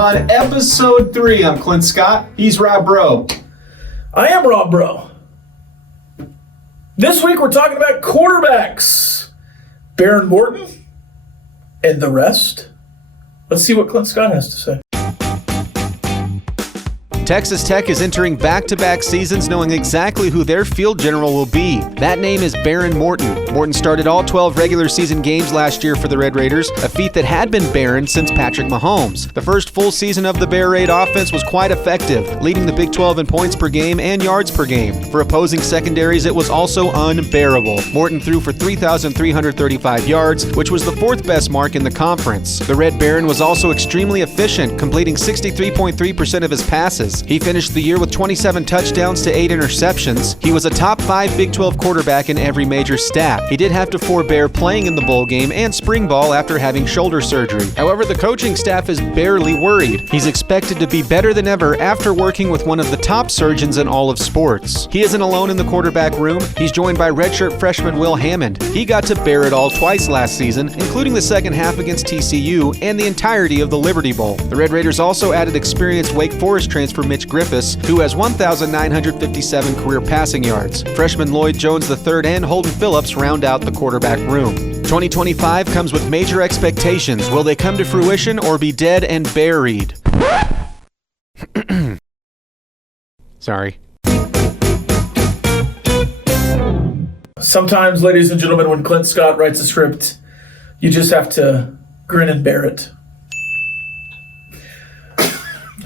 Recon, episode 3. I'm Clint Scott. He's Rob Bro. I am Rob Bro. This week we're talking about quarterbacks. Baron Morton and the rest. Let's see what Clint Scott has to say. Texas Tech is entering back-to-back seasons knowing exactly who their field general will be. That name is Baron Morton. Morton started all 12 regular season games last year for the Red Raiders, a feat that had been barren since Patrick Mahomes. The first full season of the Bear Raid offense was quite effective, leading the Big 12 in points per game and yards per game. For opposing secondaries, it was also unbearable. Morton threw for 3,335 yards, which was the fourth best mark in the conference. The Red Baron was also extremely efficient, completing 63.3% of his passes. He finished the year with 27 touchdowns to 8 interceptions. He was a top 5 Big 12 quarterback in every major stat. He did have to forbear playing in the bowl game and spring ball after having shoulder surgery. However, the coaching staff is barely worried. He's expected to be better than ever after working with one of the top surgeons in all of sports. He isn't alone in the quarterback room. He's joined by redshirt freshman Will Hammond. He got to bear it all twice last season, including the second half against TCU and the entirety of the Liberty Bowl. The Red Raiders also added experienced Wake Forest transfer Mitch Griffiths, who has 1,957 career passing yards. Freshman Lloyd Jones III and Holden Phillips round out the quarterback room. 2025 comes with major expectations. Will they come to fruition or be dead and buried? Sorry. Sometimes, ladies and gentlemen, when Clint Scott writes a script, you just have to grin and bear it.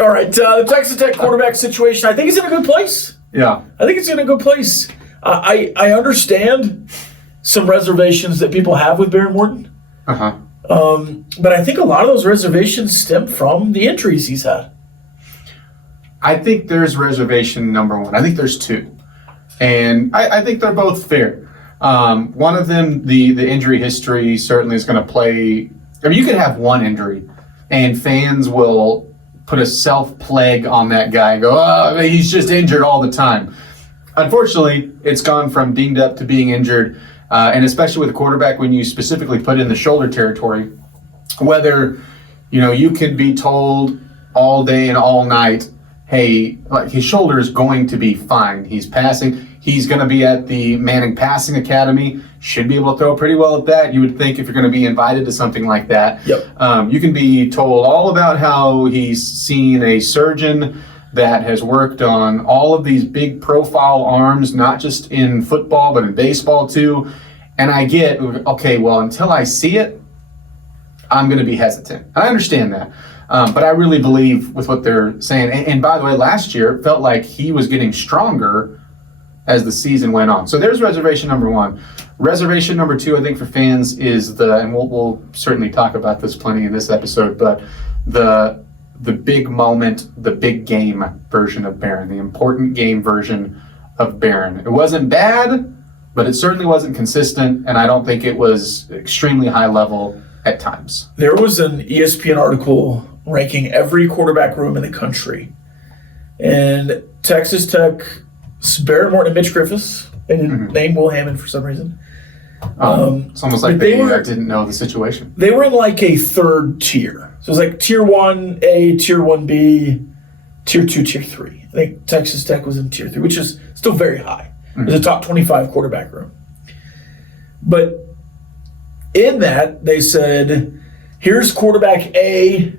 All right, the Texas Tech quarterback situation, I think it's in a good place. Yeah. I think it's in a good place. I understand some reservations that people have with Baron Morton. Uh-huh. But I think a lot of those reservations stem from the injuries he's had. I think there's reservation number one. I think there's two. And I think they're both fair. One of them, the injury history certainly is going to play. I mean, you could have one injury, and fans will put a self-plague on that guy and go, oh, he's just injured all the time. Unfortunately, it's gone from dinged up to being injured, and especially with a quarterback when you specifically put in the shoulder territory, whether, you can be told all day and all night, hey, like his shoulder is going to be fine. He's passing. He's going to be at the Manning Passing Academy. Should be able to throw pretty well at that. You would think if you're going to be invited to something like that. Yep. You can be told all about how he's seen a surgeon that has worked on all of these big profile arms, not just in football, but in baseball too. And I get, okay, well, until I see it, I'm going to be hesitant. I understand that. But I really believe with what they're saying. And by the way, last year, it felt like he was getting stronger as the season went on. So there's reservation number one. Reservation number two, I think, for fans is and we'll certainly talk about this plenty in this episode, but the big moment, the big game version of Baron, the important game version of Baron. It wasn't bad, but it certainly wasn't consistent, and I don't think it was extremely high level at times. There was an ESPN article ranking every quarterback room in the country. And Texas Tech, Baron Morton and Mitch Griffiths, they didn't name Will Hammond for some reason. It's almost like they didn't know the situation. They were in like a third tier. So it was like tier 1A, tier 1B, tier 2, tier 3. I think Texas Tech was in tier 3, which is still very high. It was a top 25 quarterback room. But in that, they said, here's quarterback A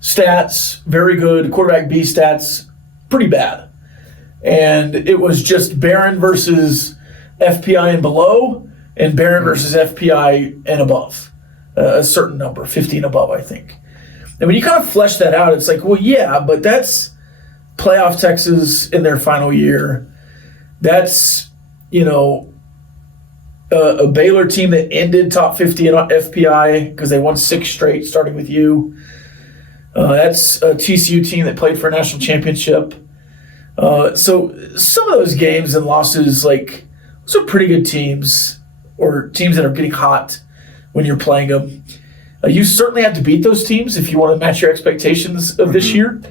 stats, very good. Quarterback B stats, pretty bad. And it was just Baron versus FPI and below, and Baron versus FPI and above. A certain number, 50 and above, I think. And when you kind of flesh that out, it's like, well, yeah, but that's playoff Texas in their final year. That's, a Baylor team that ended top 50 in FPI because they won 6 straight, starting with you. That's a TCU team that played for a national championship. So some of those games and losses, those are pretty good teams, or teams that are getting hot when you're playing them. You certainly have to beat those teams if you want to match your expectations of this year.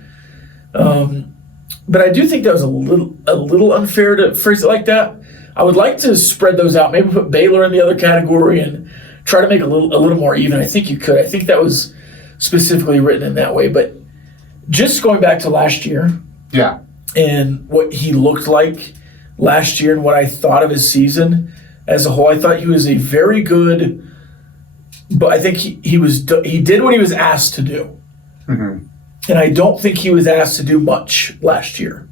But I do think that was a little unfair to phrase it like that. I would like to spread those out, maybe put Baylor in the other category and try to make it a little more even. I think you could. I think that was specifically written in that way. But just going back to last year Yeah. and what he looked like last year and what I thought of his season as a whole, I thought he was a very good, but I think he did what he was asked to do. Mm-hmm. And I don't think he was asked to do much last year.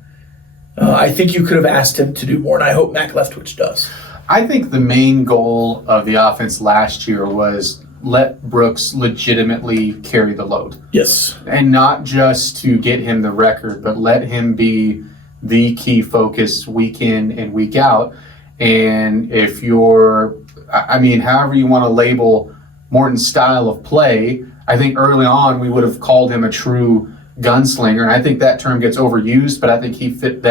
I think you could have asked him to do more, and I hope Mac Leftwich does. I think the main goal of the offense last year was let Brooks legitimately carry the load. Yes. And not just to get him the record, but let him be the key focus week in and week out. And if you're, however you want to label Morton's style of play, I think early on we would have called him a true gunslinger. And I think that term gets overused, but I think he fits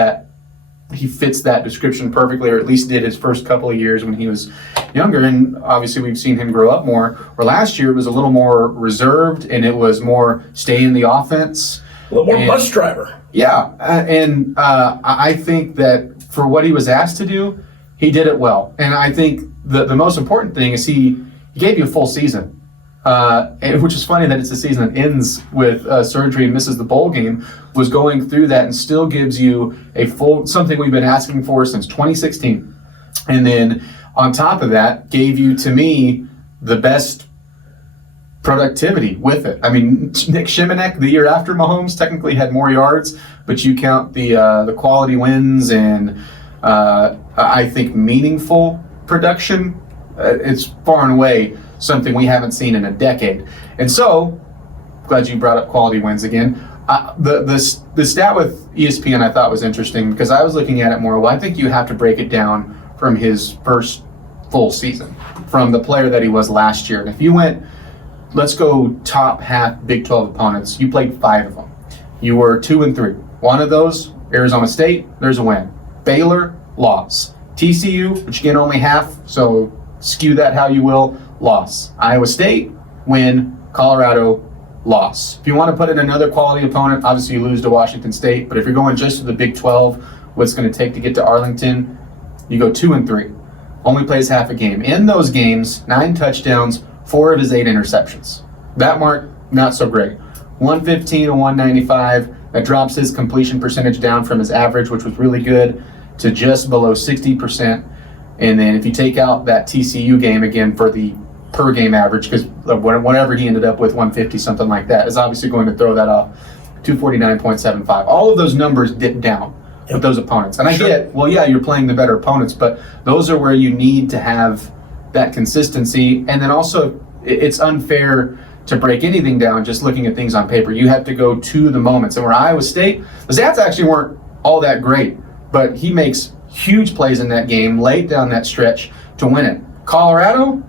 that description perfectly, or at least did his first couple of years when he was younger. And obviously we've seen him grow up more. Where last year it was a little more reserved and it was more stay in the offense. A little more bus driver. Yeah. I think that for what he was asked to do, he did it well. And I think the most important thing is he gave you a full season. Which is funny that it's a season that ends with surgery and misses the bowl game, was going through that and still gives you a full, something we've been asking for since 2016. And then on top of that, gave you, to me, the best productivity with it. I mean, Nick Shimanek, the year after Mahomes, technically had more yards, but you count the quality wins and I think meaningful production, it's far and away something we haven't seen in a decade. And so, glad you brought up quality wins again. The stat with ESPN I thought was interesting because I was looking at it more. Well, I think you have to break it down from his first full season, from the player that he was last year. And if you went, let's go top half Big 12 opponents, you played 5 of them. You were 2-3. One of those, Arizona State, there's a win. Baylor, loss. TCU, which again only half, so skew that how you will, loss. Iowa State, win. Colorado, loss. If you want to put in another quality opponent, obviously you lose to Washington State, but if you're going just to the Big 12, what's going to take to get to Arlington, you go 2-3. Only plays half a game. In those games, 9 touchdowns, 4 of his 8 interceptions. That mark, not so great. 115 and 195. That drops his completion percentage down from his average, which was really good, to just below 60%. And then if you take out that TCU game again for the per game average, because whatever he ended up with, 150, something like that, is obviously going to throw that off. 249.75. All of those numbers dip down with those opponents. And I get, well, yeah, you're playing the better opponents, but those are where you need to have that consistency. And then also, it's unfair to break anything down just looking at things on paper. You have to go to the moments. And where Iowa State, the stats actually weren't all that great, but he makes huge plays in that game, late down that stretch to win it. Colorado,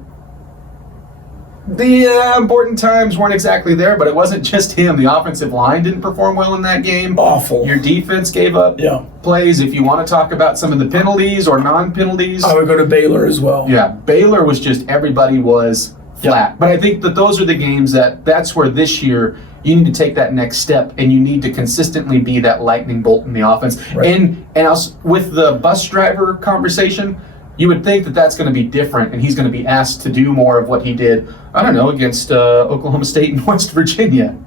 the important times weren't exactly there, but it wasn't just him. The offensive line didn't perform well in that game. Awful. Your defense gave up plays. If you want to talk about some of the penalties or non-penalties, I would go to Baylor as well. Yeah, Baylor was just, everybody was flat. But I think that those are the games that's where this year you need to take that next step and you need to consistently be that lightning bolt in the offense. Right. And also, with the bus driver conversation, you would think that that's going to be different and he's going to be asked to do more of what he did, I don't know, against Oklahoma State and West Virginia.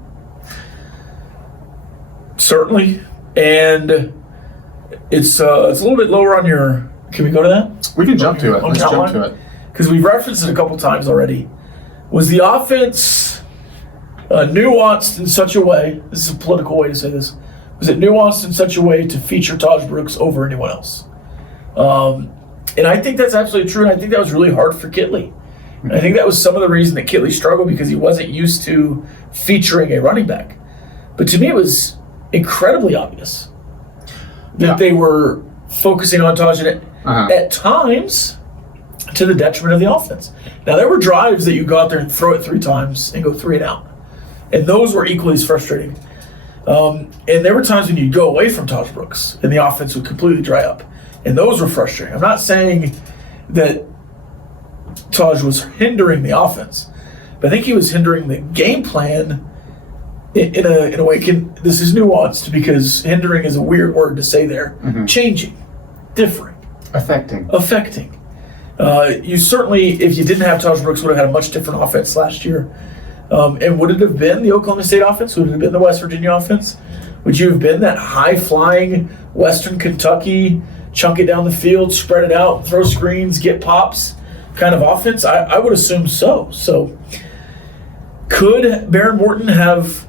Certainly. And it's a little bit lower on your, can we go to that? We can jump to it. Let's jump to it. Because we've referenced it a couple times already. Was the offense nuanced in such a way, this is a political way to say this, was it nuanced in such a way to feature Taj Brooks over anyone else? And I think that's absolutely true, and I think that was really hard for Kitley. And I think that was some of the reason that Kitley struggled, because he wasn't used to featuring a running back. But to me, it was incredibly obvious that they were focusing on Taj at times to the detriment of the offense. Now, there were drives that you go out there and throw it 3 times and go 3 and out. And those were equally as frustrating. And there were times when you'd go away from Taj Brooks and the offense would completely dry up. And those were frustrating. I'm not saying that Taj was hindering the offense, but I think he was hindering the game plan in a way. This is nuanced because hindering is a weird word to say there. Mm-hmm. Changing, differing, affecting. You certainly, if you didn't have Taj Brooks, would have had a much different offense last year. And would it have been the Oklahoma State offense? Would it have been the West Virginia offense? Would you have been that high-flying Western Kentucky, chunk it down the field, spread it out, throw screens, get pops kind of offense? I would assume so. So could Baron Morton have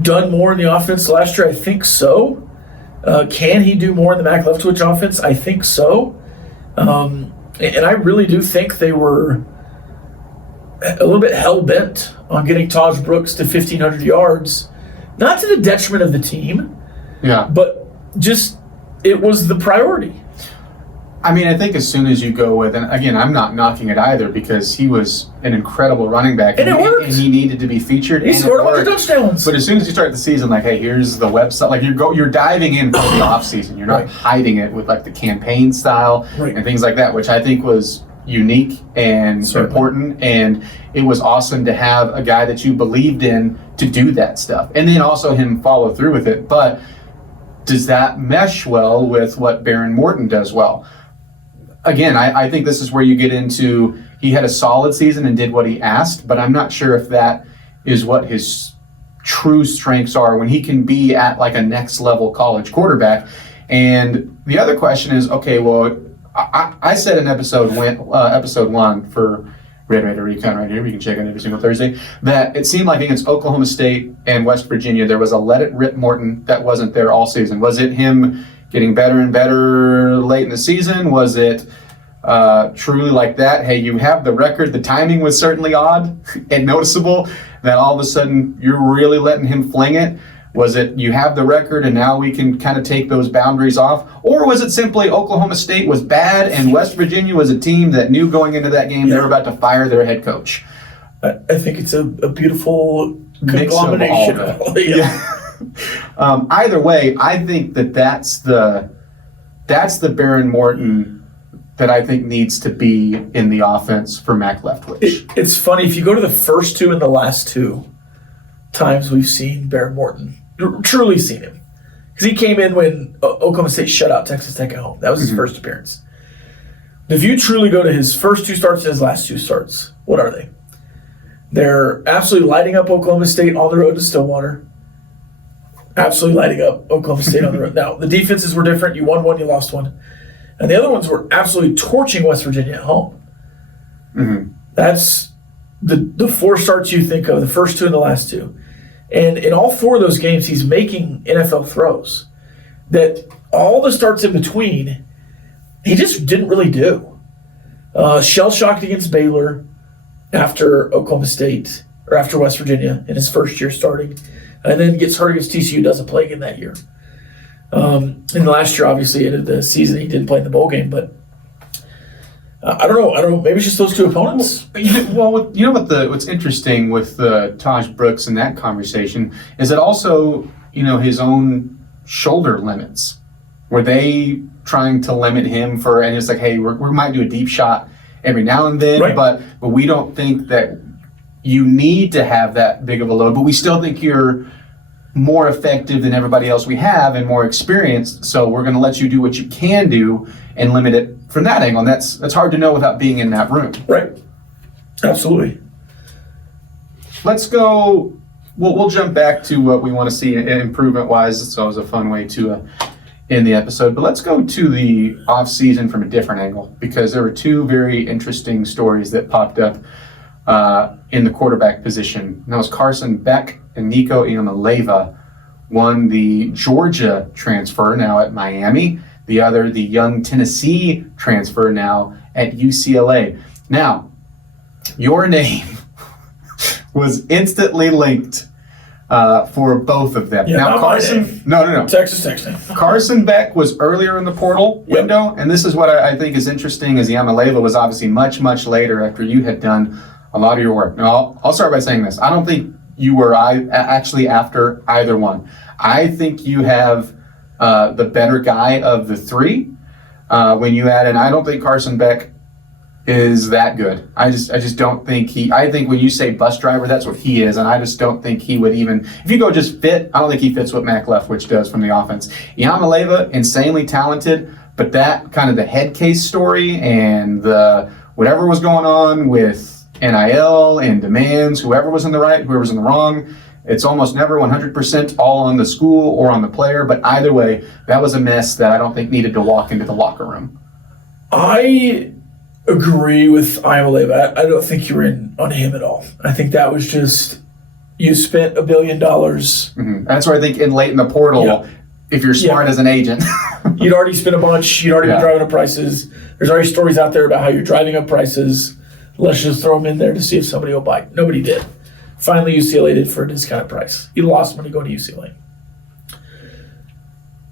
done more in the offense last year? I think so. Can he do more in the Mac Leftwich offense? I think so. And I really do think they were a little bit hell-bent on getting Taj Brooks to 1,500 yards, not to the detriment of the team, but just it was the priority. I mean, I think as soon as you go with, and again, I'm not knocking it either because he was an incredible running back. And it worked. And he needed to be featured. He scored a bunch of touchdowns. But as soon as you start the season, like, hey, here's the website. Like, you're diving in for the offseason. You're not hiding it with, like, the campaign style and things like that, which I think was unique and important. And it was awesome to have a guy that you believed in to do that stuff. And then also him follow through with it. But does that mesh well with what Baron Morton does well? Again, I think this is where you get into, he had a solid season and did what he asked, but I'm not sure if that is what his true strengths are when he can be at like a next level college quarterback. And the other question is, okay, well, I said in episode 1 for Red Raider Recon right here, we can check it every single Thursday, that it seemed like against Oklahoma State and West Virginia, there was a let it rip Morton that wasn't there all season. Was it him getting better and better late in the season? Was it truly like that? Hey, you have the record. The timing was certainly odd and noticeable that all of a sudden you're really letting him fling it. Was it you have the record and now we can kind of take those boundaries off? Or was it simply Oklahoma State was bad and West Virginia was a team that knew going into that game they were about to fire their head coach? I think it's a beautiful conglomeration of all that. Either way, I think that's the Baron Morton that I think needs to be in the offense for Mac Leftwich. It's funny, if you go to the first two and the last two times we've seen Baron Morton, truly seen him, because he came in when Oklahoma State shut out Texas Tech at home. That was his first appearance. If you truly go to his first two starts and his last two starts, what are they? They're absolutely lighting up Oklahoma State on the road to Stillwater. Absolutely lighting up Oklahoma State on the road. Now, the defenses were different. You won one, you lost one. And the other ones were absolutely torching West Virginia at home. Mm-hmm. That's the four starts you think of, the first two and the last two. And in all four of those games, he's making NFL throws that all the starts in between, he just didn't really do. Shell-shocked against Baylor after Oklahoma State, or after West Virginia in his first year starting. And then gets hurt against TCU, doesn't play again that year. And last year, obviously, ended the season, he didn't play in the bowl game, but I don't know. Maybe it's just those two opponents. Well, you know what's interesting with Taj Brooks in that conversation is that also, his own shoulder limits. Were they trying to limit him and it's like, hey, we might do a deep shot every now and then, but we don't think that you need to have that big of a load, but we still think you're more effective than everybody else we have and more experienced, so we're going to let you do what you can do and limit it from that angle. And that's hard to know without being in that room. Right. Absolutely. Let's go. We'll jump back to what we want to see improvement-wise. It's always a fun way to end the episode. But let's go to the off-season from a different angle, because there were two very interesting stories that popped up in the quarterback position. And that was Carson Beck and Nico Iamaleava. One, the Georgia transfer, now at Miami. The other, the young Tennessee transfer, now at UCLA. Now, your name was instantly linked for both of them. Yeah, now, Carson, no. Texas Tech. Carson Beck was earlier in the portal window, and this is what I think is interesting, is Iamaleava was obviously much, much later after you had done a lot of your work. Now, I'll start by saying this. I don't think you were actually after either one. I think you have the better guy of the three when you add in. I don't think Carson Beck is that good. I just don't think I think when you say bus driver, that's what he is, and I just don't think he would even, if you go just fit, I don't think he fits what Mac Leftwich does from the offense. Iamaleava, insanely talented, but that kind of the head case story and the whatever was going on with NIL and demands, whoever was in the right, whoever's in the wrong. It's almost never 100% all on the school or on the player, but either way, that was a mess that I don't think needed to walk into the locker room. I agree with Iowa. I don't think you were in on him at all. I think that was just, you spent $1 billion. Mm-hmm. That's where I think late in the portal, if you're smart as an agent. You'd already spent a bunch. You'd already been driving up prices. There's already stories out there about how you're driving up prices. Let's just throw them in there to see if somebody will buy. Nobody did. Finally, UCLA did for a discounted price. You lost money going to UCLA.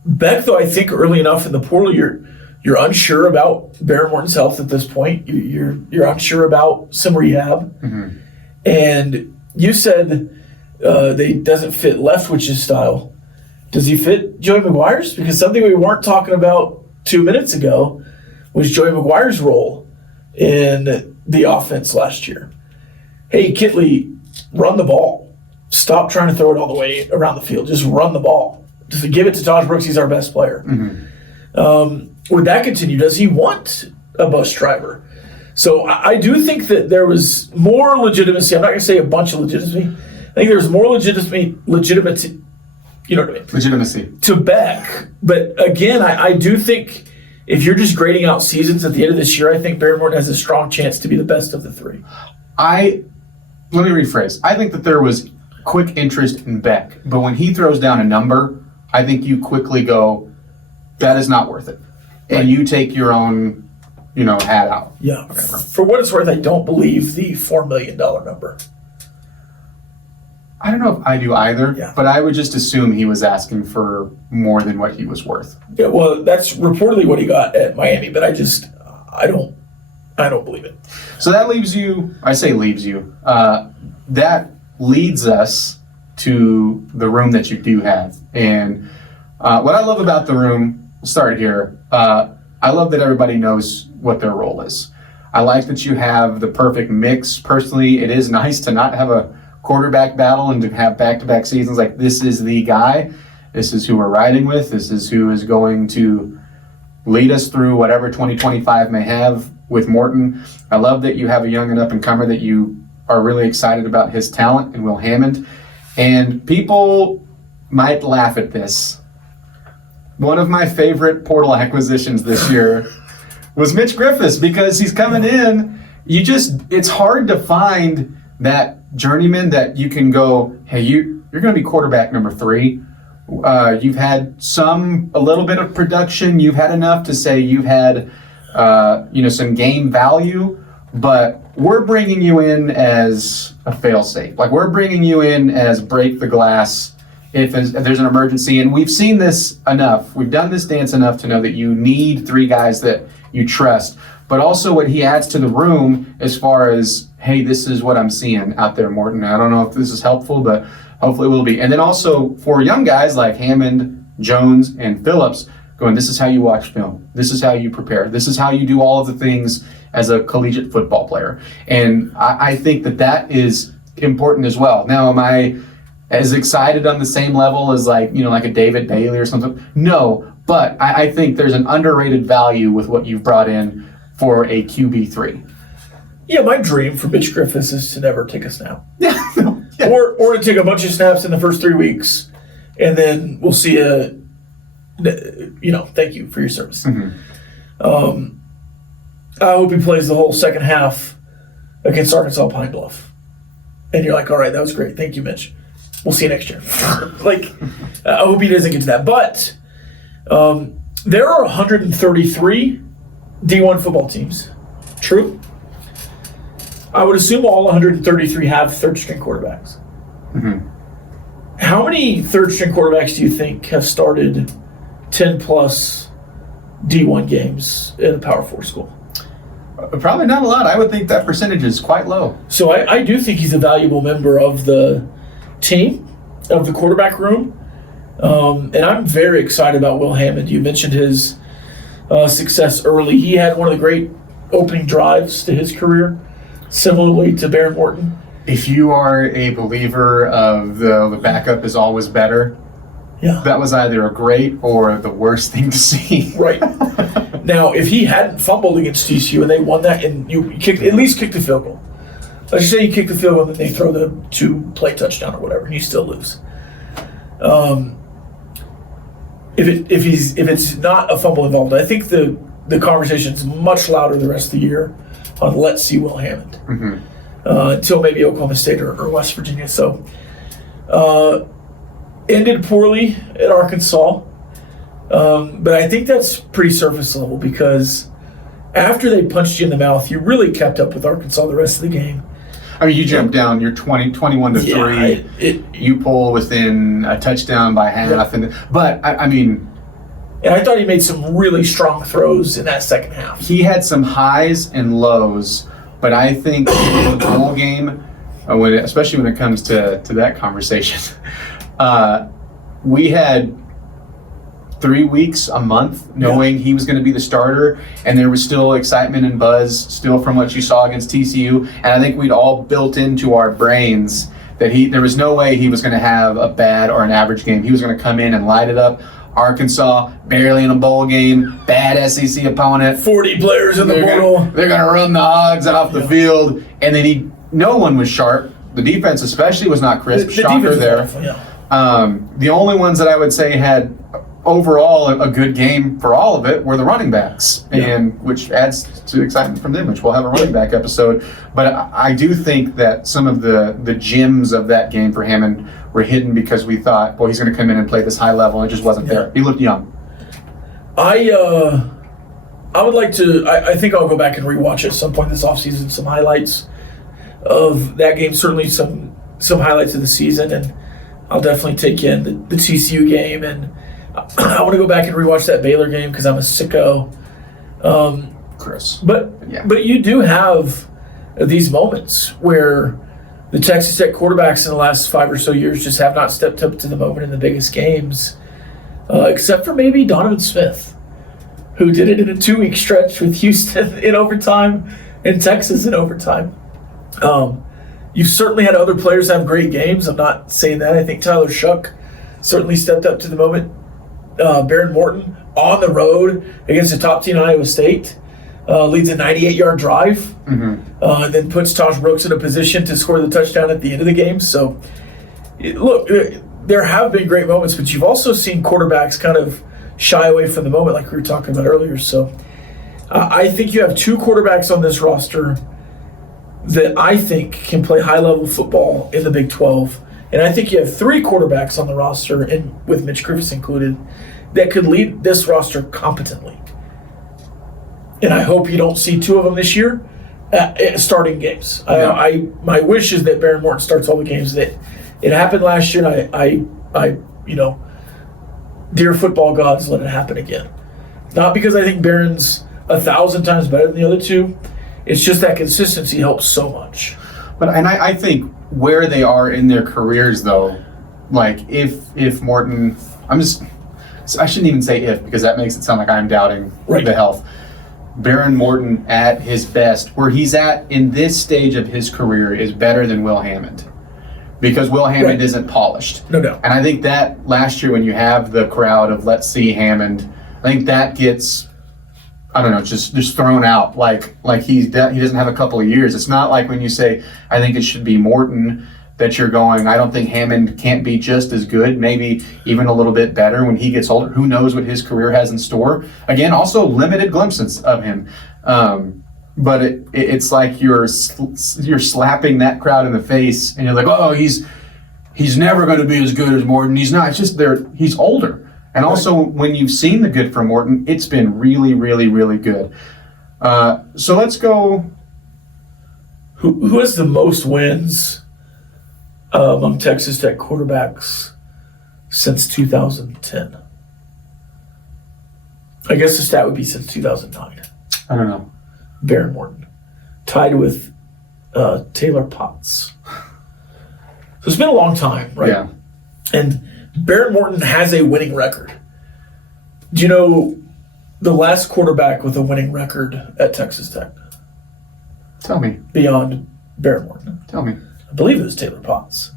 Beck, though, I think early enough in the portal, you're unsure about Baron Morton's health at this point. You're unsure about some rehab. Mm-hmm. And you said that he doesn't fit Leftwich's style. Does he fit Joey McGuire's? Because something we weren't talking about 2 minutes ago was Joey McGuire's role in the offense last year. Hey, Kitley, run the ball. Stop trying to throw it all the way around the field. Just run the ball. Just give it to Josh Brooks. He's our best player. Mm-hmm. Would that continue? Does he want a bus driver? So I do think that there was more legitimacy. I'm not going to say a bunch of legitimacy. I think there was more legitimacy. You know what I mean? Legitimacy. To Beck. But again, I do think if you're just grading out seasons at the end of this year, I think Baron Morton has a strong chance to be the best of the three. Let me rephrase. I think that there was quick interest in Beck, but when he throws down a number, I think you quickly go, that is not worth it. And you take your own, hat out. Yeah. For what it's worth, I don't believe the $4 million number. I don't know if I do either, but I would just assume he was asking for more than what he was worth. Yeah, well, that's reportedly what he got at Miami, but I don't believe it. So that leaves you, that leads us to the room that you do have. And what I love about the room, we'll start here, I love that everybody knows what their role is. I like that you have the perfect mix. Personally, it is nice to not have a quarterback battle and to have back-to-back seasons like this is the guy. This is who we're riding with. This is who is going to lead us through whatever 2025 may have with Morton. I love that you have a young and up-and-comer that you are really excited about his talent in Will Hammond. And people might laugh at this. One of my favorite portal acquisitions this year was Mitch Griffiths because he's coming in. It's hard to find that journeyman that you can go, hey, you're going to be quarterback number 3. You've had a little bit of production. You've had enough to say you've had, some game value, but we're bringing you in as a fail-safe. Like we're bringing you in as break the glass if there's an emergency. And we've seen this enough. We've done this dance enough to know that you need 3 guys that you trust. But also what he adds to the room as far as, hey, this is what I'm seeing out there, Morton. I don't know if this is helpful, but hopefully it will be. And then also for young guys like Hammond, Jones, and Phillips, going, this is how you watch film. This is how you prepare. This is how you do all of the things as a collegiate football player. And I think that is important as well. Now, am I as excited on the same level as like a David Bailey or something? No, but I think there's an underrated value with what you've brought in for a QB3. Yeah, my dream for Mitch Griffiths is to never take a snap. Yeah. Or to take a bunch of snaps in the first 3 weeks, and then we'll see thank you for your service. Mm-hmm. I hope he plays the whole second half against Arkansas Pine Bluff. And you're like, all right, that was great. Thank you, Mitch. We'll see you next year. I hope he doesn't get to that. But there are 133 D1 football teams. True? I would assume all 133 have third-string quarterbacks. Mm-hmm. How many third-string quarterbacks do you think have started 10-plus D1 games in a Power 4 school? Probably not a lot. I would think that percentage is quite low. So I do think he's a valuable member of the team, of the quarterback room. And I'm very excited about Will Hammond. You mentioned his success early. He had one of the great opening drives to his career, similarly to Baron Morton. If you are a believer of the backup is always better, that was either a great or the worst thing to see. Right. Now, if he hadn't fumbled against TCU and they won that, and you at least kicked a field goal, let's say you kick the field goal and they throw the 2-play touchdown or whatever, and you still lose. If it's not a fumble involved, I think the conversation's much louder the rest of the year on let's see Will Hammond until maybe Oklahoma State or West Virginia. So ended poorly at Arkansas, but I think that's pretty surface level because after they punched you in the mouth, you really kept up with Arkansas the rest of the game. I mean, you jump down. You're 21 to 3. You pull within a touchdown by half, but I mean, and I thought he made some really strong throws in that second half. He had some highs and lows, but I think in the bowl game, especially when it comes to that conversation, we had 3 weeks, a month, knowing he was going to be the starter, and there was still excitement and buzz still from what you saw against TCU, and I think we'd all built into our brains that there was no way he was going to have a bad or an average game. He was going to come in and light it up. Arkansas, barely in a bowl game, bad SEC opponent. 40 players in the portal. They're going to run the hogs off the field, and then no one was sharp. The defense especially was not crisp. The Shocker there. The only ones that I would say had overall a good game for all of it were the running backs, and which adds to excitement from them, which we'll have a running back episode. But I do think that some of the gems of that game for Hammond were hidden because we thought, well, he's going to come in and play this high level, and it just wasn't there. He looked young. I would like to. I think I'll go back and rewatch at some point this offseason some highlights of that game. Certainly some highlights of the season, and I'll definitely take in the TCU game, and I want to go back and rewatch that Baylor game because I'm a sicko. Chris. But you do have these moments where the Texas Tech quarterbacks in the last 5 or so years just have not stepped up to the moment in the biggest games, except for maybe Donovan Smith, who did it in a 2-week stretch with Houston in overtime and Texas in overtime. You've certainly had other players have great games. I'm not saying that. I think Tyler Shuck certainly stepped up to the moment. Baron Morton on the road against a top team Iowa State leads a 98-yard drive, and then puts Tosh Brooks in a position to score the touchdown at the end of the game. So, look, there have been great moments, but you've also seen quarterbacks kind of shy away from the moment like we were talking about earlier. So I think you have 2 quarterbacks on this roster that I think can play high-level football in the Big 12. And I think you have 3 quarterbacks on the roster, and with Mitch Griffiths included, that could lead this roster competently. And I hope you don't see 2 of them this year starting games. Yeah. My wish is that Baron Morton starts all the games. That it happened last year, and I dear football gods, let it happen again. Not because I think Baron's 1,000 times better than the other 2. It's just that consistency helps so much. And I think where they are in their careers, though, like if Morton, I shouldn't even say if, because that makes it sound like I'm doubting the health. Baron Morton at his best, where he's at in this stage of his career, is better than Will Hammond, because Will Hammond isn't polished. No doubt. And I think that last year when you have the crowd of let's see Hammond, I think that gets, I don't know, just thrown out like he doesn't have a couple of years. It's not like when you say, I think it should be Morton, that you're going, I don't think Hammond can't be just as good, maybe even a little bit better when he gets older. Who knows what his career has in store? Again, also limited glimpses of him. But it's like you're slapping that crowd in the face, and you're like, oh, he's never going to be as good as Morton. He's not. It's just he's older. And also, when you've seen the good from Morton, it's been really, really, really good. So let's go. Who has the most wins among Texas Tech quarterbacks since 2010? I guess the stat would be since 2009. I don't know. Baron Morton, tied with Taylor Potts. So it's been a long time, right? Yeah. And Baron Morton has a winning record. Do you know the last quarterback with a winning record at Texas Tech? Tell me. Beyond Baron Morton. Tell me. I believe it was Taylor Potts.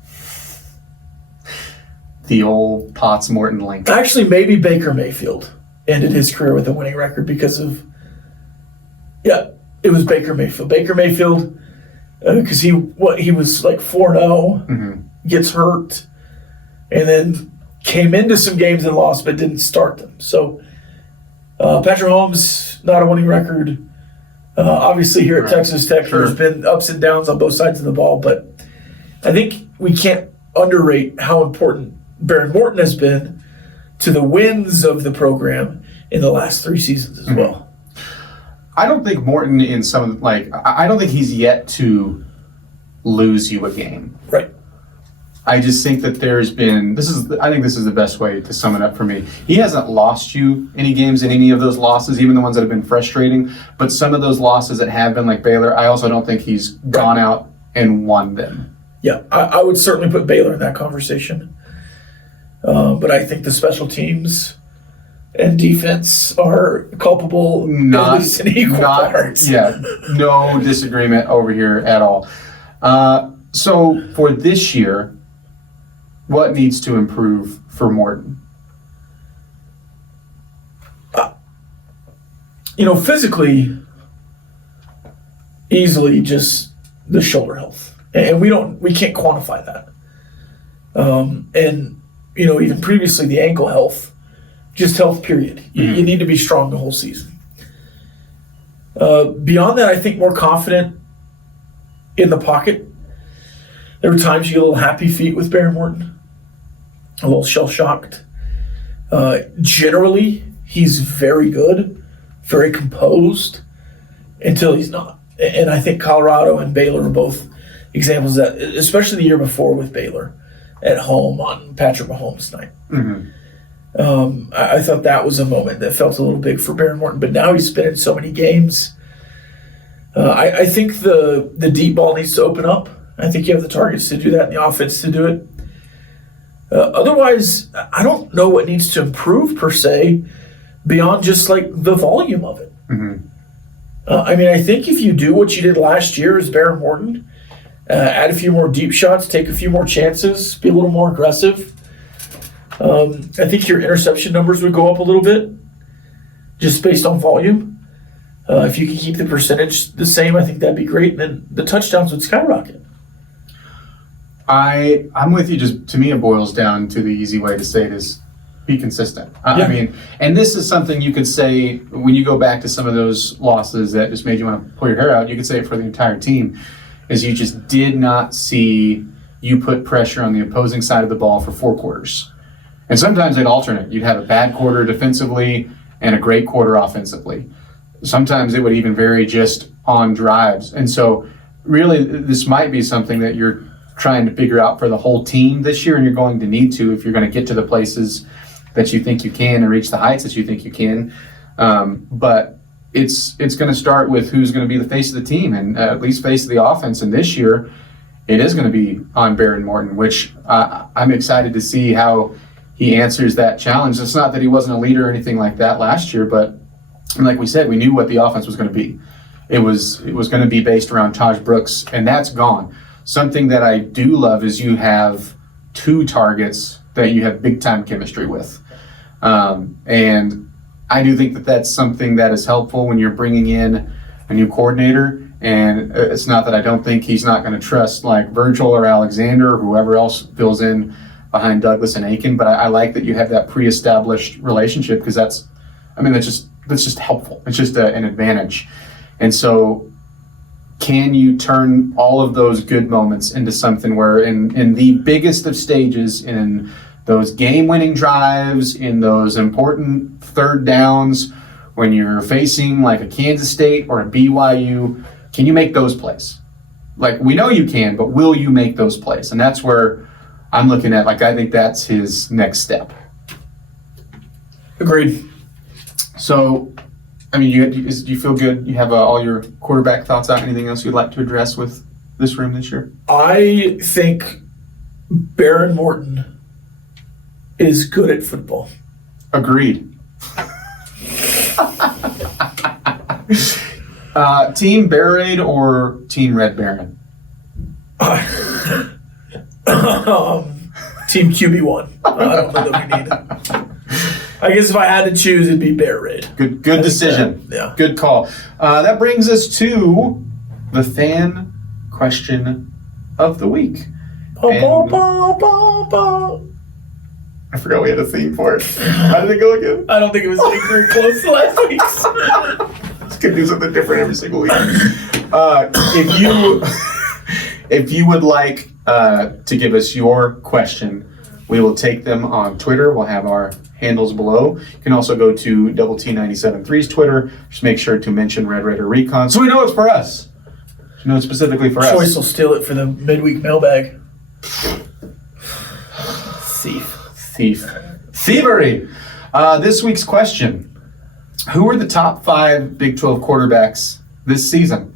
The old Potts-Morton link. Actually, maybe Baker Mayfield ended his career with a winning record because of... Yeah, it was Baker Mayfield. Baker Mayfield because he was like 4-0, gets hurt, and then came into some games and lost, but didn't start them. So Patrick Mahomes, not a winning record. Obviously here at Texas Tech, there's been ups and downs on both sides of the ball, but I think we can't underrate how important Behren Morton has been to the wins of the program in the last 3 seasons as well. I don't think Morton I don't think he's yet to lose you a game. Right. I just think that I think this is the best way to sum it up for me. He hasn't lost you any games in any of those losses, even the ones that have been frustrating, but some of those losses that have been like Baylor, I also don't think he's gone out and won them. Yeah, I would certainly put Baylor in that conversation. But I think the special teams and defense are culpable at least in equal parts. Yeah, no disagreement over here at all. So for this year, what needs to improve for Morton? Physically, easily just the shoulder health. And we can't quantify that. And even previously the ankle health, just health period. You need to be strong the whole season. Beyond that, I think more confident in the pocket. There were times you get a little happy feet with Behren Morton, a little shell-shocked. Generally, he's very good, very composed until he's not. And I think Colorado and Baylor are both examples of that, especially the year before with Baylor at home on Patrick Mahomes' night. I thought that was a moment that felt a little big for Behren Morton, but now he's been in so many games. I think the deep ball needs to open up. I think you have the targets to do that and the offense to do it. Otherwise, I don't know what needs to improve per se beyond just like the volume of it. I think if you do what you did last year as Behren Morton, add a few more deep shots, take a few more chances, be a little more aggressive, I think your interception numbers would go up a little bit just based on volume. If you can keep the percentage the same, I think that'd be great. And then the touchdowns would skyrocket. I'm with you. Just to me, it boils down to the easy way to say it is be consistent. I mean, and this is something you could say when you go back to some of those losses that just made you want to pull your hair out. You could say it for the entire team, is you just did not see you put pressure on the opposing side of the ball for 4 quarters. And sometimes they'd alternate. You'd have a bad quarter defensively and a great quarter offensively. Sometimes it would even vary just on drives. And so really this might be something that you're trying to figure out for the whole team this year, and you're going to need to if you're going to get to the places that you think you can and reach the heights that you think you can. But it's going to start with who's going to be the face of the team and at least face of the offense. And this year it is going to be on Behren Morton, which I'm excited to see how he answers that challenge. It's not that he wasn't a leader or anything like that last year, but like we said, we knew what the offense was going to be. It was going to be based around Taj Brooks, and that's gone. Something that I do love is you have 2 targets that you have big-time chemistry with. And I do think that that's something that is helpful when you're bringing in a new coordinator. And it's not that I don't think he's not going to trust like Virgil or Alexander or whoever else fills in behind Douglas and Aiken, but I like that you have that pre-established relationship because that's just helpful. It's just an advantage. And so can you turn all of those good moments into something where in the biggest of stages, in those game-winning drives, in those important 3rd downs, when you're facing like a Kansas State or a BYU, can you make those plays? Like, we know you can, but will you make those plays? And that's where I'm looking at, like, I think that's his next step. Agreed. So, I mean, do you feel good? You have all your quarterback thoughts out? Anything else you'd like to address with this room this year? I think Behren Morton is good at football. Agreed. Team Bear Raid or Team Red Baron? Team QB1. I don't know that we need it. I guess if I had to choose, it'd be Bear Raid. Good decision. Yeah. Good call. That brings us to the fan question of the week. Ba, And- ba, ba, ba, ba. I forgot we had a theme for it. How did it go again? I don't think it was like very close to last week's. Let's do something different every single week. If you would like to give us your question, we will take them on Twitter. We'll have our handles below. You can also go to Double T973's Twitter. Just make sure to mention Red Raider Recon so we know it's for us. You know it's specifically for Choice us. will steal it for the midweek mailbag. Thievery. This week's question: who are the top 5 Big 12 quarterbacks this season?